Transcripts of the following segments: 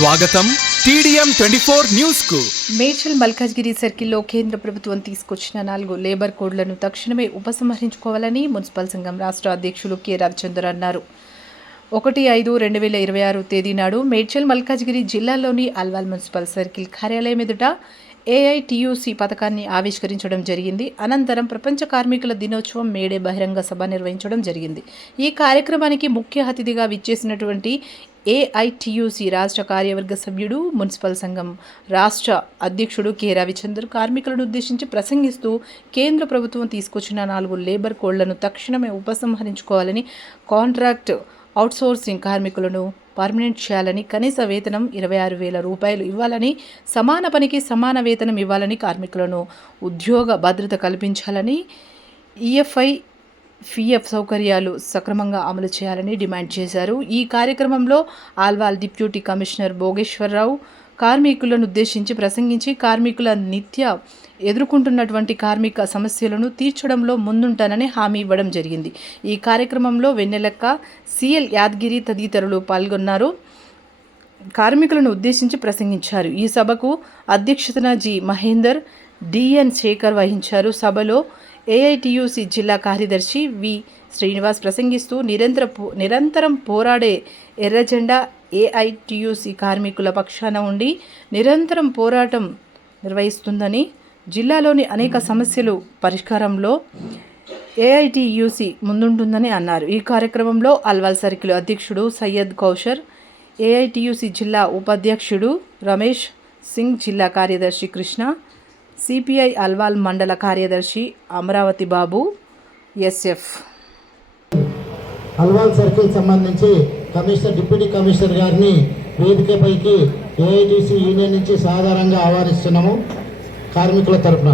స్వాగతం TDM 24 news కు. మేడ్చల్ మల్కాజ్గిరి సర్కిల్లో కేంద్ర ప్రభుత్వం తీసుకొచ్చిన 4 లేబర్ కోడ్లను తక్షణమే ఉపసంహరించుకోవాలని మున్సిపల్ సంఘం రాష్ట్ర అధ్యక్షులు కె రవిచందర్ అన్నారు. 1/5/2026 తేదీ నాడు మేడ్చల్ మల్కాజ్గిరి జిల్లాలోని అల్వాల్ మున్సిపల్ సర్కిల్ కార్యాలయం ఎదుట AITUC పథకాన్ని ఆవిష్కరించడం జరిగింది. అనంతరం ప్రపంచ కార్మికుల దినోత్సవం మేడే బహిరంగ సభ నిర్వహించడం జరిగింది. ఈ కార్యక్రమానికి ముఖ్య అతిథిగా విచ్చేసినటువంటి AITUC రాష్ట్ర కార్యవర్గ సభ్యుడు, మున్సిపల్ సంఘం రాష్ట్ర అధ్యక్షుడు కె రవిచందర్ కార్మికులను ఉద్దేశించి ప్రసంగిస్తూ కేంద్ర ప్రభుత్వం తీసుకొచ్చిన 4 లేబర్ కోడ్లను తక్షణమే ఉపసంహరించుకోవాలని, కాంట్రాక్ట్ అవుట్సోర్సింగ్ కార్మికులను పర్మనెంట్ చేయాలని, కనీస వేతనం 26,000 రూపాయలు ఇవ్వాలని, సమాన పనికి సమాన వేతనం ఇవ్వాలని, కార్మికులను ఉద్యోగ భద్రత కల్పించాలని, EFI PF సౌకర్యాలు సక్రమంగా అమలు చేయాలని డిమాండ్ చేశారు. ఈ కార్యక్రమంలో ఆల్వాల్ డిప్యూటీ కమిషనర్ భోగేశ్వరరావు కార్మికులను ఉద్దేశించి ప్రసంగించి కార్మికుల నిత్య ఎదుర్కొంటున్నటువంటి కార్మిక సమస్యలను తీర్చడంలో ముందుంటానని హామీ ఇవ్వడం జరిగింది. ఈ కార్యక్రమంలో వెన్నెలక్క, CL యాదగిరి తదితరులు పాల్గొన్నారు. కార్మికులను ఉద్దేశించి ప్రసంగించారు. ఈ సభకు అధ్యక్షతన జి మహేందర్, DN శేఖర్ వహించారు. సభలో AITUC జిల్లా కార్యదర్శి వి శ్రీనివాస్ ప్రసంగిస్తూ నిరంతరం పోరాడే ఎర్రజెండా AITUC కార్మికుల పక్షాన ఉండి నిరంతరం పోరాటం నిర్వహిస్తుందని, జిల్లాలోని అనేక సమస్యలు పరిష్కారంలో AITUC ముందుంటుందని అన్నారు. ఈ కార్యక్రమంలో అల్వాల్ సర్కిల్ అధ్యక్షుడు సయ్యద్ కౌషర్, AITUC జిల్లా ఉపాధ్యక్షుడు రమేష్ సింగ్, జిల్లా కార్యదర్శి కృష్ణ, CPI అల్వాల్ మండల కార్యదర్శి అమరావతి బాబు, SF. అల్వాల్ సర్కిల్ సంబంధించి కమిషనర్, డిప్యూటీ కమిషనర్ గారిని వేదికపైకి AITUC యూనియన్ నుంచి సాధారణంగా ఆహ్వానిస్తున్నాము. కార్మికుల తరఫున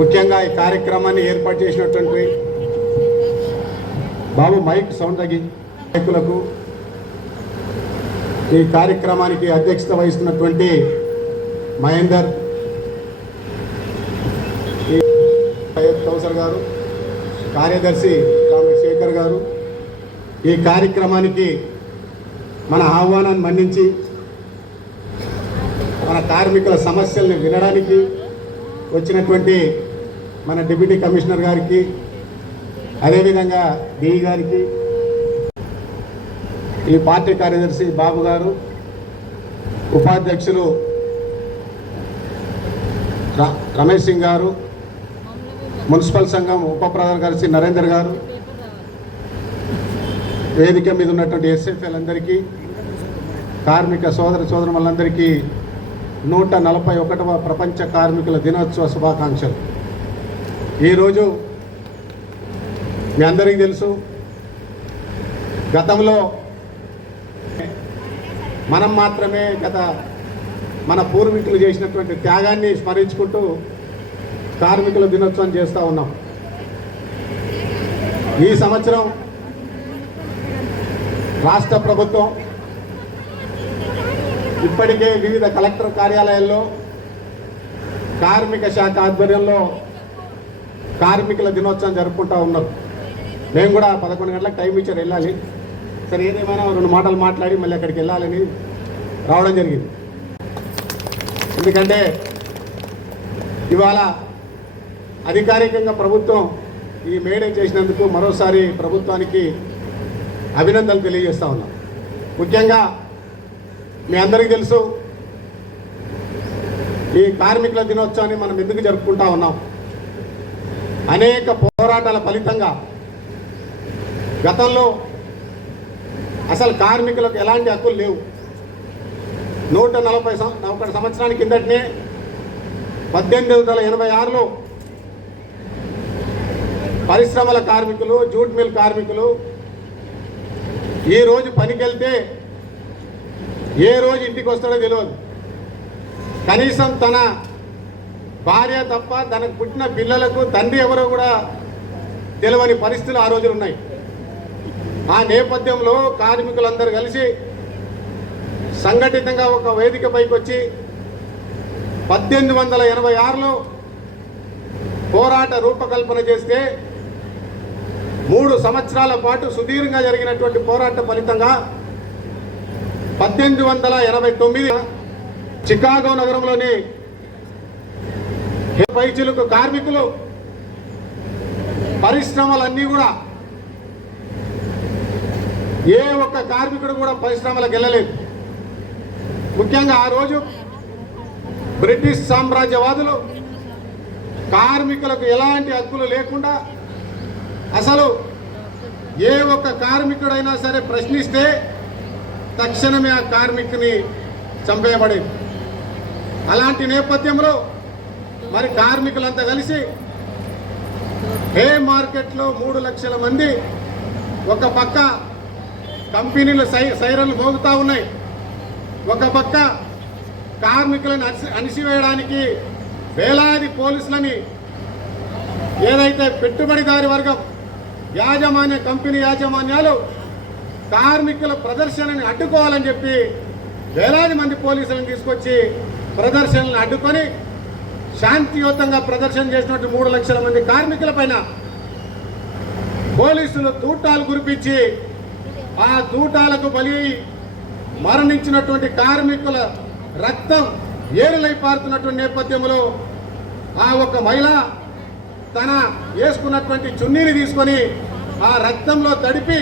ముఖ్యంగా ఈ కార్యక్రమాన్ని ఏర్పాటు చేసినటువంటి బాబు మైక్ సౌండ్ తగ్గి నాయకులకు, ఈ కార్యక్రమానికి అధ్యక్షత వహిస్తున్నటువంటి మహేందర్, కౌసర్ గారు, కార్యదర్శి శేఖర్ గారు, ఈ కార్యక్రమానికి మన ఆహ్వానాన్ని మన్నించి మన కార్మికుల సమస్యల్ని వినడానికి వచ్చినటువంటి మన డిప్యూటీ కమిషనర్ గారికి, అదేవిధంగా DE గారికి, ఈ పార్టీ కార్యదర్శి బాబు గారు, ఉపాధ్యక్షులు రమేష్ సింగ్ గారు, మున్సిపల్ సంఘం ఉప ప్రధాన కార్యదర్శి నరేందర్ గారు, వేదిక మీద ఉన్నటువంటి SFL అందరికీ, కార్మిక సోదరులందరికీ 141వ ప్రపంచ కార్మికుల దినోత్సవ శుభాకాంక్షలు. ఈరోజు మీ అందరికీ తెలుసు, గతంలో మనం మాత్రమే మన పూర్వీకులు చేసినటువంటి త్యాగాన్ని స్మరించుకుంటూ కార్మికుల దినోత్సవం చేస్తూ ఉన్నాం. ఈ సంవత్సరం రాష్ట్ర ప్రభుత్వం ఇప్పటికే వివిధ కలెక్టర్ కార్యాలయాల్లో కార్మిక శాఖ ఆధ్వర్యంలో కార్మికుల దినోత్సవం జరుపుకుంటూ ఉన్నారు. మేము కూడా 11 గంటలకు టైం ఇచ్చారు, వెళ్ళాలి. సరే, ఏదేమైనా 2 మాటలు మాట్లాడి మళ్ళీ అక్కడికి వెళ్ళాలని రావడం జరిగింది. ఎందుకంటే ఇవాళ అధికారికంగా ప్రభుత్వం ఈ మేడే చేసినందుకు మరోసారి ప్రభుత్వానికి అభినందనలు తెలియజేస్తూ ఉన్నాం. ముఖ్యంగా మీ అందరికీ తెలుసు, ఈ కార్మికుల దినోత్సవాన్ని మనం ఎందుకు జరుపుకుంటా ఉన్నాం. అనేక పోరాటాల ఫలితంగా గతంలో అసలు కార్మికులకు ఎలాంటి హక్కులు లేవు. 141 సంవత్సరాల కిందటనే 1886లో పరిశ్రమల కార్మికులు, జూట్ మిల్ కార్మికులు ఈ రోజు పనికి వెళ్తే ఏ రోజు ఇంటికి వస్తాడో తెలియదు. కనీసం తన భార్య తప్ప తనకు పుట్టిన పిల్లలకు తండ్రి ఎవరో కూడా తెలియని పరిస్థితులు ఆ రోజులు ఉన్నాయి. ఆ నేపథ్యంలో కార్మికులందరూ కలిసి సంఘటితంగా ఒక వేదిక పైకి వచ్చి 1886లో పోరాట రూపకల్పన చేస్తే 3 సంవత్సరాల పాటు సుదీర్ఘంగా జరిగినటువంటి పోరాట ఫలితంగా 1889 చికాగో నగరంలోని పైచిలుకు కార్మికులు పరిశ్రమలన్నీ కూడా ఏ ఒక్క కార్మికుడు కూడా పరిశ్రమలకు వెళ్ళలేదు. ముఖ్యంగా ఆ రోజు బ్రిటిష్ సామ్రాజ్యవాదులు కార్మికులకు ఎలాంటి హక్కులు లేకుండా అసలు ఏ ఒక్క కార్మికుడైనా సరే ప్రశ్నిస్తే తక్షణమే ఆ కార్మికుని చంపేయబడేది. అలాంటి నేపథ్యంలో మరి కార్మికులంతా కలిసి హే మార్కెట్లో 3 లక్షల మంది ఒక పక్క కంపెనీలు సైరన్లు మోగుతూ ఉన్నాయి, ఒక పక్క కార్మికులను అణిసివేయడానికి వేలాది పోలీసులని ఏదైతే పెట్టుబడిదారి వర్గం కంపెనీ యాజమాన్యాలు కార్మికుల ప్రదర్శనని అడ్డుకోవాలని చెప్పి వేలాది మంది పోలీసులను తీసుకొచ్చి ప్రదర్శనలను అడ్డుకొని శాంతియుతంగా ప్రదర్శన చేసినట్టు 3 లక్షల మంది కార్మికుల పైన పోలీసులు తూటాలు కురిపించి ఆ తూటాలకు బలి మరణించినటువంటి కార్మికుల రక్తం ఏరులై పారుతున్నటువంటి నేపథ్యంలో ఆ ఒక మహిళ తన వేసుకున్నటువంటి చున్నీని తీసుకొని ఆ రక్తంలో తడిపి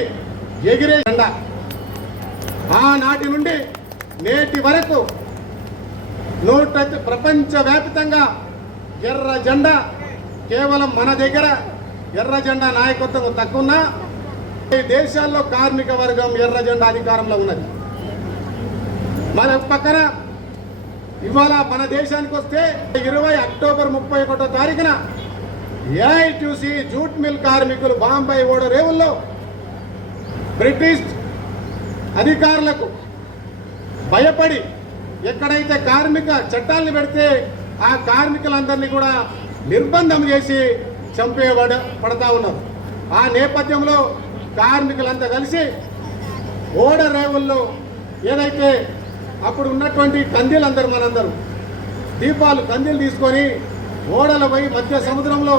ఎగిరే జెండా ఆనాటి నుండి నేటి వరకు ప్రపంచవ్యాప్తంగా ఎర్ర జెండా కేవలం మన దగ్గర ఎర్ర జెండా నాయకత్వం తక్కువ ఈ దేశాల్లో కార్మిక వర్గం ఎర్ర జెండా అధికారంలో ఉన్నది. మన పక్కన ఇవాళ మన దేశానికి వస్తే 20 అక్టోబర్ 31వ తారీఖున ఏఐటీసీ జూట్ మిల్ కార్మికులు బాంబే ఓడరేవుల్లో బ్రిటిష్ అధికారులకు భయపడి ఎక్కడైతే కార్మిక చట్టాలను పెడితే ఆ కార్మికులందరినీ కూడా నిర్బంధం చేసి పడతా ఉన్నారు. ఆ నేపథ్యంలో కార్మికులంతా కలిసి ఓడరేవుల్లో ఏదైతే అప్పుడు ఉన్నటువంటి కందీలందరూ మనందరూ కందీలు తీసుకొని ఓడల పోయి మధ్య సముద్రంలో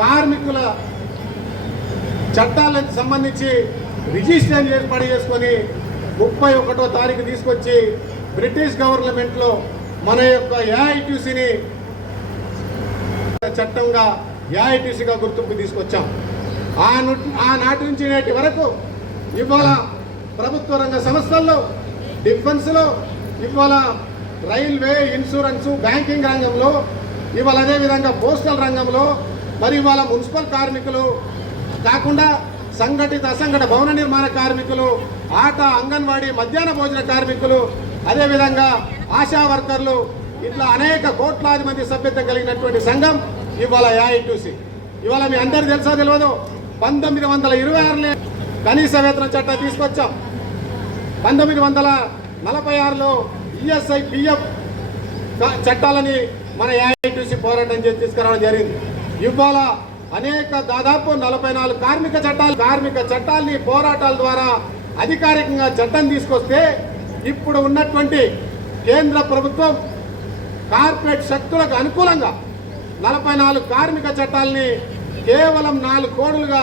కార్మికుల చట్టాలకు సంబంధించి రిజిస్ట్రేషన్ ఏర్పాటు చేసుకొని 31వ తారీఖు తీసుకొచ్చి బ్రిటిష్ గవర్నమెంట్లో మన యొక్క ఏఐటీసీని చట్టంగా ఏఐటీసీగా గుర్తింపు తీసుకొచ్చాం. ఆనాటి నుంచి నేటి వరకు ఇవాళ ప్రభుత్వ రంగ సంస్థల్లో, డిఫెన్స్లో, ఇవాళ రైల్వే, ఇన్సూరెన్స్, బ్యాంకింగ్ రంగంలో, ఇవాళ అదేవిధంగా పోస్టల్ రంగంలో, మరి ఇవాళ మున్సిపల్ కార్మికులు కాకుండా సంఘటిత అసంఘటిత భవన నిర్మాణ కార్మికులు, అంగన్వాడీ, మధ్యాహ్న భోజన కార్మికులు, అదేవిధంగా ఆశా వర్కర్లు, ఇట్లా అనేక కోట్లాది మంది సభ్యత కలిగినటువంటి సంఘం ఇవాళ ఏఐటీసీ. ఇవాళ మీ అందరికీ తెలుసో తెలియదు, 1926లో కనీస వేతన చట్టం తీసుకొచ్చాం. 1946లో ఈఎస్ఐ పిఎఫ్ చట్టాలని మన ఏఐటీసీ పోరాటం చేసి తీసుకురావడం జరిగింది. ఇవాళ అనేక దాదాపు 44 కార్మిక చట్టాలని పోరాటాల ద్వారా అధికారికంగా చట్టం తీసుకొస్తే ఇప్పుడు ఉన్నటువంటి కేంద్ర ప్రభుత్వం కార్పొరేట్ శక్తులకు అనుకూలంగా 44 కార్మిక చట్టాలని కేవలం 4 కోడులుగా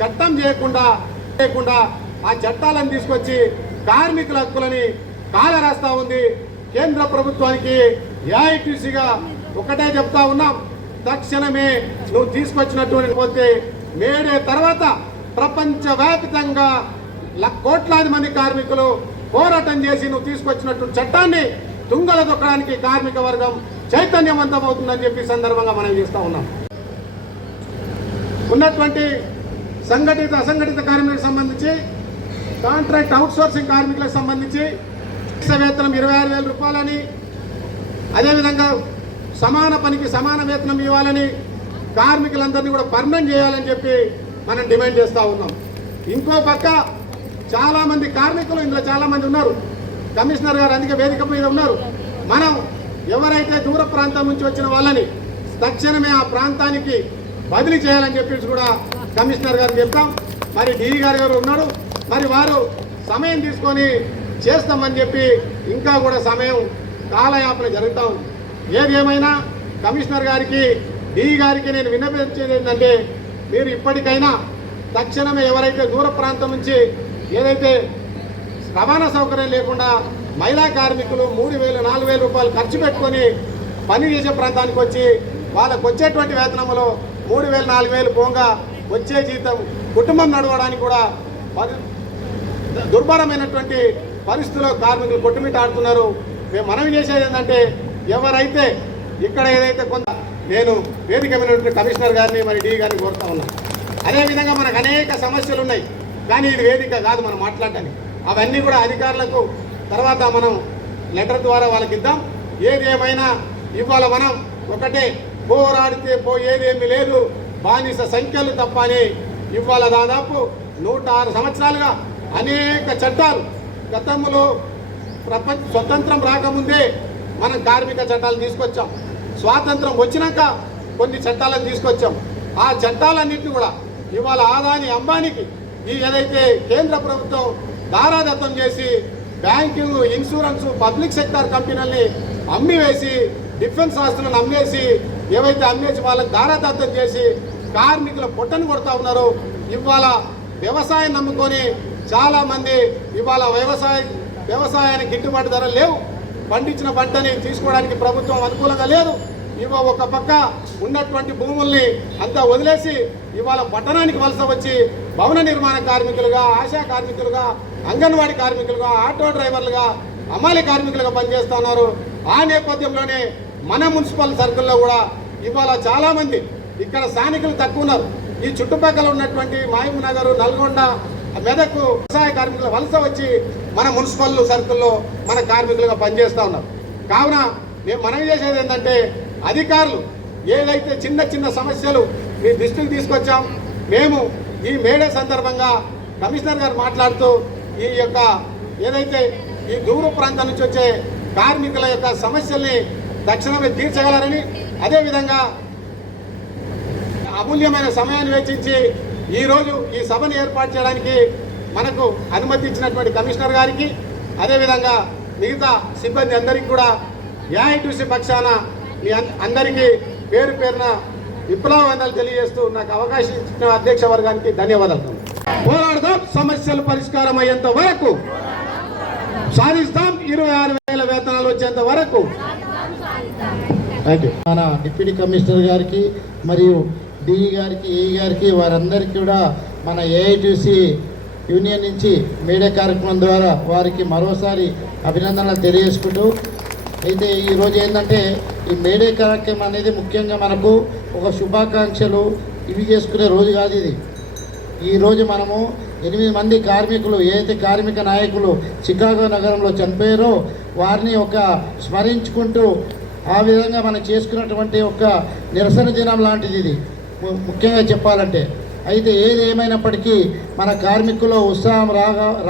చట్టం చేయకుండా ఆ చట్టాలను తీసుకొచ్చి కార్మికుల హక్కులని కాలరాస్తా ఉంది. కేంద్ర ప్రభుత్వానికి ఏఐటీసీగా ఒకటే చెప్తా ఉన్నాం, తక్షణమే నువ్వు తీసుకొచ్చినటువంటి పోతే మేడే తర్వాత ప్రపంచవ్యాప్తంగా కోట్లాది మంది కార్మికులు పోరాటం చేసి నువ్వు తీసుకొచ్చినట్టు చట్టాన్ని తుంగల దొక్కడానికి కార్మిక వర్గం చైతన్యవంతమవుతుందని చెప్పి సందర్భంగా మనం చేస్తూ ఉన్నాం. ఉన్నటువంటి సంఘటిత అసంఘటిత కార్మికులకు సంబంధించి, కాంట్రాక్ట్ అవుట్సోర్సింగ్ కార్మికులకు సంబంధించి వేతనం 26,000 రూపాయలని, అదేవిధంగా సమాన పనికి సమాన వేతనం ఇవ్వాలని, కార్మికులందరినీ కూడా పర్మనెంట్ చేయాలని చెప్పి మనం డిమాండ్ చేస్తూ ఉన్నాం. ఇంకో పక్క చాలామంది కార్మికులు, ఇందులో చాలామంది ఉన్నారు, కమిషనర్ గారు అందుకే వేదిక మీద ఉన్నారు. మనం ఎవరైతే దూర ప్రాంతం నుంచి వచ్చిన వాళ్ళని తక్షణమే ఆ ప్రాంతానికి బదిలీ చేయాలని చెప్పేసి కూడా కమిషనర్ గారు చెప్తాం. మరి డిఈ గారు ఉన్నారు, మరి వారు సమయం తీసుకొని చేస్తామని చెప్పి ఇంకా కూడా సమయం కాలయాపన జరుగుతూ ఉంది. ఏది ఏమైనా కమిషనర్ గారికి, డిఈ గారికి నేను విన్నపించేది ఏంటంటే, మీరు ఇప్పటికైనా తక్షణమే ఎవరైతే దూర ప్రాంతం నుంచి ఏదైతే రవాణా సౌకర్యం లేకుండా మహిళా కార్మికులు 3,000 4,000 రూపాయలు ఖర్చు పెట్టుకొని పని చేసే ప్రాంతానికి వచ్చి వాళ్ళకు వచ్చేటువంటి వేతనంలో 3,000 4,000 పోగా వచ్చే జీతం కుటుంబం నడవడానికి కూడా దుర్భరమైనటువంటి పరిస్థితుల్లో కార్మికులు కొట్టుమిట్టాడుతున్నారు. మేము మనవి చేసేది ఏంటంటే ఎవరైతే ఇక్కడ ఏదైతే కొంత నేను వేదికమైనటువంటి కమిషనర్ గారిని మరి డి గారిని కోరుతా ఉన్నాను. అదేవిధంగా మనకు అనేక సమస్యలు ఉన్నాయి, కానీ ఇది వేదిక కాదు మనం మాట్లాడటానికి. అవన్నీ కూడా అధికారులకు తర్వాత మనం లెటర్ ద్వారా వాళ్ళకి ఇద్దాం. ఏది ఏమైనా ఇవాళ మనం ఒకటే పోరాడితే పోయేదేమీ లేదు, బానిస సంఖ్యలు తప్ప అని ఇవాళ దాదాపు 106 సంవత్సరాలుగా అనేక చట్టాలు గతంలో స్వతంత్రం రాకముందే మనం కార్మిక చట్టాలు తీసుకొచ్చాం. స్వాతంత్రం వచ్చినాక కొన్ని చట్టాలను తీసుకొచ్చాం. ఆ చట్టాలన్నింటినీ కూడా ఇవాళ ఆదాని అంబానీకి ఈ ఏదైతే కేంద్ర ప్రభుత్వం దారాదత్తం చేసి బ్యాంకింగ్, ఇన్సూరెన్స్, పబ్లిక్ సెక్టార్ కంపెనీలని అమ్మివేసి డిఫెన్స్ ఆస్తులను అమ్మేసి ఏవైతే అమ్మేసి వాళ్ళకి దారాదత్తం చేసి కార్మికుల పొట్టను కొడతా ఉన్నారో. ఇవాళ వ్యవసాయం నమ్ముకొని చాలామంది ఇవాళ వ్యవసాయానికి గిట్టుబాటు ధరలు లేవు, పండించిన పంటని తీసుకోవడానికి ప్రభుత్వం అనుకూలంగా లేదు. ఇవాళ ఒక పక్క ఉన్నటువంటి భూముల్ని అంతా వదిలేసి ఇవాళ పట్టణానికి వలస వచ్చి భవన నిర్మాణ కార్మికులుగా, ఆశా కార్మికులుగా, అంగన్వాడీ కార్మికులుగా, ఆటో డ్రైవర్లుగా, అమాలి కార్మికులుగా పనిచేస్తున్నారు. ఆ నేపథ్యంలోనే మన మున్సిపల్ సర్కిల్లో కూడా ఇవాళ చాలామంది ఇక్కడ స్థానికులు తక్కువ ఉన్నారు. ఈ చుట్టుపక్కల ఉన్నటువంటి మహబూబ్ నగర్, నల్గొండ, మెదక్ వ్యవసాయ కార్మికులు వలస వచ్చి మన మున్సిపల్ సర్కిల్లో మన కార్మికులుగా పనిచేస్తూ ఉన్నారు. కావున మేము మనవి చేసేది ఏంటంటే అధికారులు ఏదైతే చిన్న చిన్న సమస్యలు మీ దృష్టికి తీసుకొచ్చాం, మేము ఈ మేడే సందర్భంగా కమిషనర్ గారు మాట్లాడుతూ ఈ యొక్క ఏదైతే ఈ దూర ప్రాంతం నుంచి వచ్చే కార్మికుల యొక్క సమస్యల్ని తక్షణమే తీర్చగలరని, అదేవిధంగా అమూల్యమైన సమయాన్ని వెచ్చించి ఈరోజు ఈ సభను ఏర్పాటు చేయడానికి మనకు అనుమతి ఇచ్చినటువంటి కమిషనర్ గారికి, అదేవిధంగా మిగతా సిబ్బంది అందరికీ కూడా ఏఐటీసీ పక్షాన మీ అందరికీ పేరు పేరున విప్లవాలు తెలియజేస్తూ నాకు అవకాశం ఇచ్చిన అధ్యక్ష వర్గానికి ధన్యవాదాలు. పోరాడదాం, సమస్యలు పరిష్కారం అయ్యేంత వరకు సాధిస్తాం, 26,000 వేతనాలు వచ్చేంత వరకు. మన డిప్యూటీ కమిషనర్ గారికి మరియు డిఈ గారికి, ఏఈ గారికి, వారందరికీ కూడా మన ఏఐటీసీ యూనియన్ నుంచి మీడియా కార్యక్రమం ద్వారా వారికి మరోసారి అభినందనలు తెలియజేసుకుంటూ, అయితే ఈరోజు ఏంటంటే ఈ మేడే కార్యక్రమం అనేది ముఖ్యంగా మనకు ఒక శుభాకాంక్షలు ఇవి చేసుకునే రోజు కాదు ఇది. ఈరోజు మనము 8 మంది కార్మికులు ఏదైతే కార్మిక నాయకులు చికాగో నగరంలో చనిపోయారో వారిని ఒక స్మరించుకుంటూ ఆ విధంగా మనం చేసుకున్నటువంటి ఒక నిరసన దినం లాంటిది ఇది ముఖ్యంగా చెప్పాలంటే. అయితే ఏది ఏమైనప్పటికీ మన కార్మికుల్లో ఉత్సాహం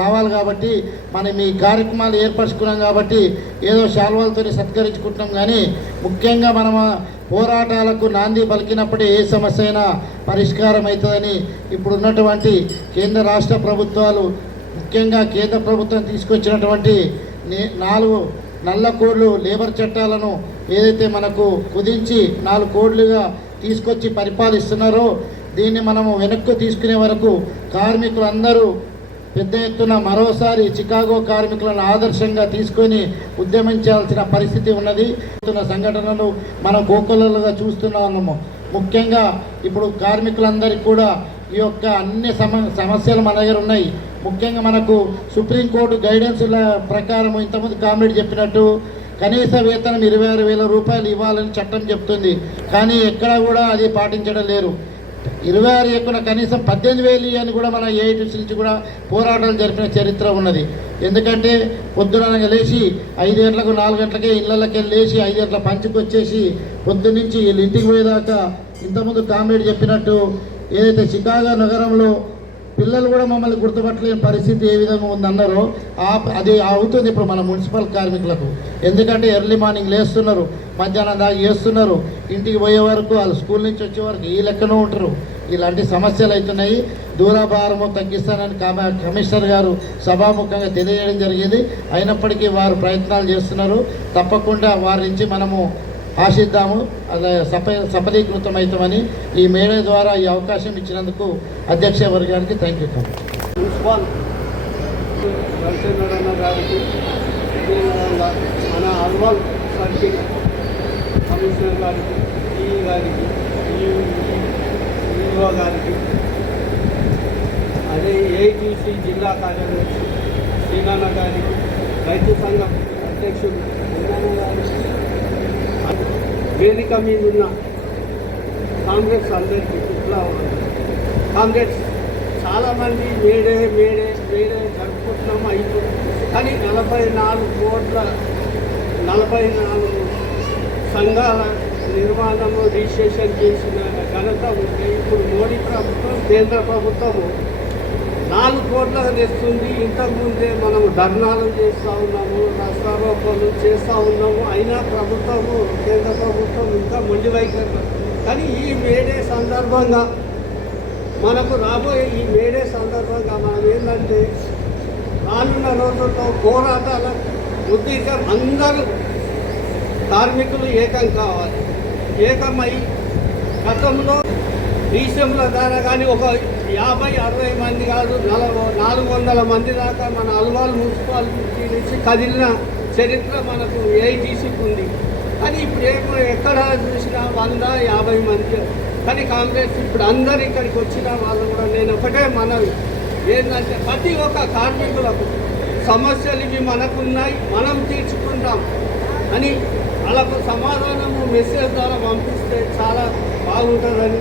రావాలి కాబట్టి మనం ఈ కార్యక్రమాలు ఏర్పరచుకున్నాం కాబట్టి ఏదో శాల్వాలతో సత్కరించుకుంటున్నాం. కానీ ముఖ్యంగా మనం పోరాటాలకు నాంది పలికినప్పుడే ఏ సమస్య అయినా పరిష్కారం అవుతుందని ఇప్పుడున్నటువంటి కేంద్ర రాష్ట్ర ప్రభుత్వాలు, ముఖ్యంగా కేంద్ర ప్రభుత్వం తీసుకొచ్చినటువంటి 4 నల్ల కోడ్లు లేబర్ చట్టాలను ఏదైతే మనకు కుదించి 4 కోడ్లుగా తీసుకొచ్చి పరిపాలిస్తున్నారో దీన్ని మనము వెనక్కు తీసుకునే వరకు కార్మికులందరూ పెద్ద ఎత్తున మరోసారి చికాగో కార్మికులను ఆదర్శంగా తీసుకొని ఉద్యమించాల్సిన పరిస్థితి ఉన్నది. సంఘటనలు మనం కోకొల్లలుగా చూస్తున్నాము. ముఖ్యంగా ఇప్పుడు కార్మికులందరికీ కూడా ఈ యొక్క అన్ని సమస్యలు మన దగ్గర ఉన్నాయి. ముఖ్యంగా మనకు సుప్రీంకోర్టు గైడెన్స్ల ప్రకారం ఇంతకుముందు కామ్రేడ్ చెప్పినట్టు కనీస వేతనం 26,000 రూపాయలు ఇవ్వాలని చట్టం చెప్తుంది. కానీ ఎక్కడ కూడా అది పాటించడం లేరు. 26 ఎక్కువ కనీసం 18,000 అని కూడా మన ఏఐటీసీ నుంచి కూడా పోరాటాలు జరిపిన చరిత్ర ఉన్నది. ఎందుకంటే పొద్దున లేచి 5 గంటలకు 4 గంటలకే ఇళ్ళకి లేచి 5 గంటల పంచుకు వచ్చేసి పొద్దున్నుంచి వీళ్ళు ఇంటికి పోయేదాకా ఇంతకుముందు కామ్రేడ్ చెప్పినట్టు ఏదైతే చికాగో నగరంలో పిల్లలు కూడా మమ్మల్ని గుర్తుపట్టలేని పరిస్థితి ఏ విధంగా ఉందన్నారో అది అవుతుంది ఇప్పుడు మన మున్సిపల్ కార్మికులకు. ఎందుకంటే ఎర్లీ మార్నింగ్ లేస్తున్నారు, మధ్యాహ్నం దాకా చేస్తున్నారు, ఇంటికి పోయే వరకు వాళ్ళు స్కూల్ నుంచి వచ్చే వరకు ఈ లెక్కన ఉంటారు. ఇలాంటి సమస్యలు అవుతున్నాయి. దూరభారము తగ్గిస్తానని కమిషనర్ గారు సభాముఖంగా తెలియజేయడం జరిగింది. అయినప్పటికీ వారు ప్రయత్నాలు చేస్తున్నారు. తప్పకుండా వారి నుంచి మనము ఆశిద్దాము. అలా సఫలీకృతమవుతామని ఈ మేడే ద్వారా ఈ అవకాశం ఇచ్చినందుకు అధ్యక్ష వర్గానికి థ్యాంక్ యూ. మున్సిపల్ నరసింహరన్న గారికి మన అల్వాల్ సర్కిల్ కమిషనర్ గారికి ఈఈ గారికి ఈఓ గారికి అదే ఏఐటీసీ జిల్లా కార్యదర్శి శ్రీనాన్న గారికి రైతు సంఘం అధ్యక్షుడు శ్రీనాన్న గారికి వేదిక మీద ఉన్న కాంగ్రెస్ అందరికీ ఇట్లా కాంగ్రెస్ చాలామంది మేడే జరుపుకుంటున్నాము అయిపోతుంది. కానీ 44 సంఘాల నిర్మాణము రిజిస్ట్రేషన్ చేసిన ఘనత ఉంటే ఇప్పుడు మోడీ ప్రభుత్వం కేంద్ర ప్రభుత్వము 4 కోట్ల తెస్తుంది. ఇంతకుముందే మనము ధర్నాలు చేస్తూ ఉన్నాము, రాస్తారోకోలు చేస్తూ ఉన్నాము. అయినా ప్రభుత్వము కేంద్ర ప్రభుత్వం ఇంకా మొండి వైఖరి. కానీ ఈ మేడే సందర్భంగా మనకు రాబోయే ఈ మేడే సందర్భంగా మనం ఏంటంటే రానున్న రోజుల్లో పోరాటాల ఉద్దేశం అందరూ కార్మికులు ఏకం కావాలి. ఏకమై గతంలో దేశంలో ద్వారా కానీ ఒక 50-60 మంది కాదు 400 మంది దాకా మన అల్వాల్ మున్సిపాలిటీ నుంచి కదిలిన చరిత్ర మనకు ఏఐటీసీకి ఉంది. కానీ ఇప్పుడు ఎక్కడ చూసినా 100-50 మంది. కానీ కాంగ్రెస్ ఇప్పుడు అందరు ఇక్కడికి వచ్చిన వాళ్ళు కూడా నేను ఒకటే మనవి ఏంటంటే ప్రతి ఒక్క కార్మికులకు సమస్యలు ఇవి మనకున్నాయి, మనం తీర్చుకుంటాం అని వాళ్ళకు సమాధానము మెసేజ్ ద్వారా పంపిస్తే చాలా బాగుంటుందని.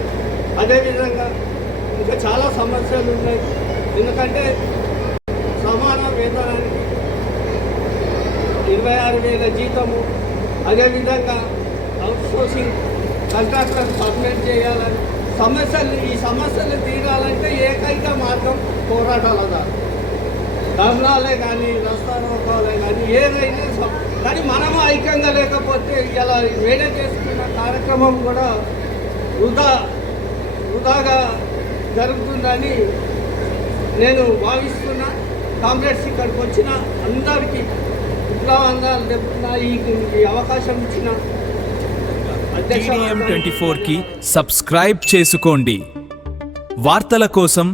అదేవిధంగా ఇంకా చాలా సమస్యలు ఉన్నాయి. ఎందుకంటే సమాన వేతనానికి 26,000 జీతము, అదేవిధంగా అవుట్సోర్సింగ్ కాంట్రాక్టర్లు పర్మనెంట్ చేయాలని ఈ సమస్యలు తీరాలంటే ఏకైక మార్గం పోరాటాల ద్వారా, ధర్నాలే కానీ రస్తారోకోలే కానీ ఏదైనా. కానీ మనము ఐక్యంగా లేకపోతే ఇలా వేడే చేసుకున్న కార్యక్రమం కూడా వృధాగా జరుగుతుందని నేను భావిస్తున్నా. కాంగ్రెస్ ఇక్కడికి వచ్చిన అందరికీ ఇట్లా అందాలు చెప్తున్నా. ఈ అవకాశం ఇచ్చిన TDM 24కి సబ్స్క్రైబ్ చేసుకోండి. వార్తల కోసం